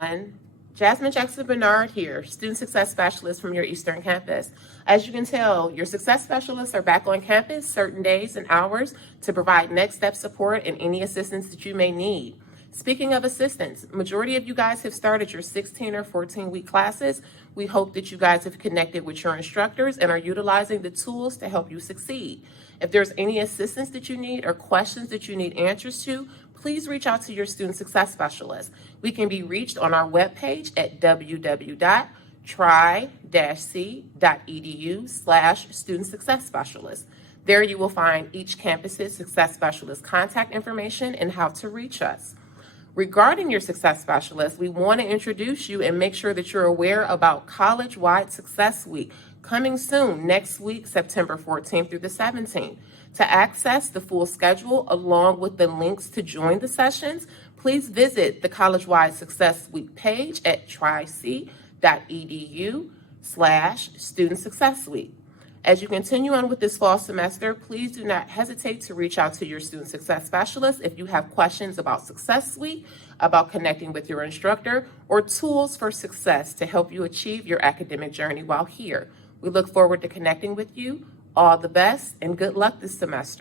everyone. Jasmine Jackson Bernard here, Student Success Specialist from your Eastern Campus. As you can tell, your Success Specialists are back on campus certain days and hours to provide next step support and any assistance that you may need. Speaking of assistance, majority of you guys have started your 16 or 14-week classes. We hope that you guys have connected with your instructors and are utilizing the tools to help you succeed. If there's any assistance that you need or questions that you need answers to, please reach out to your Student Success Specialist. We can be reached on our webpage at www.tri-c.edu/student success specialist. There you will find each campus's success specialist contact information and how to reach us. Regarding your success specialist, we want to introduce you and make sure that you're aware about College-Wide Success Week coming soon, next week, September 14th through the 17th. To access the full schedule along with the links to join the sessions, please visit the College-Wide Success Week page at tri-c.edu/Student Success Week. As you continue on with this fall semester, please do not hesitate to reach out to your Student Success Specialist if you have questions about Success Week, about connecting with your instructor, or tools for success to help you achieve your academic journey while here. We look forward to connecting with you. All the best and good luck this semester.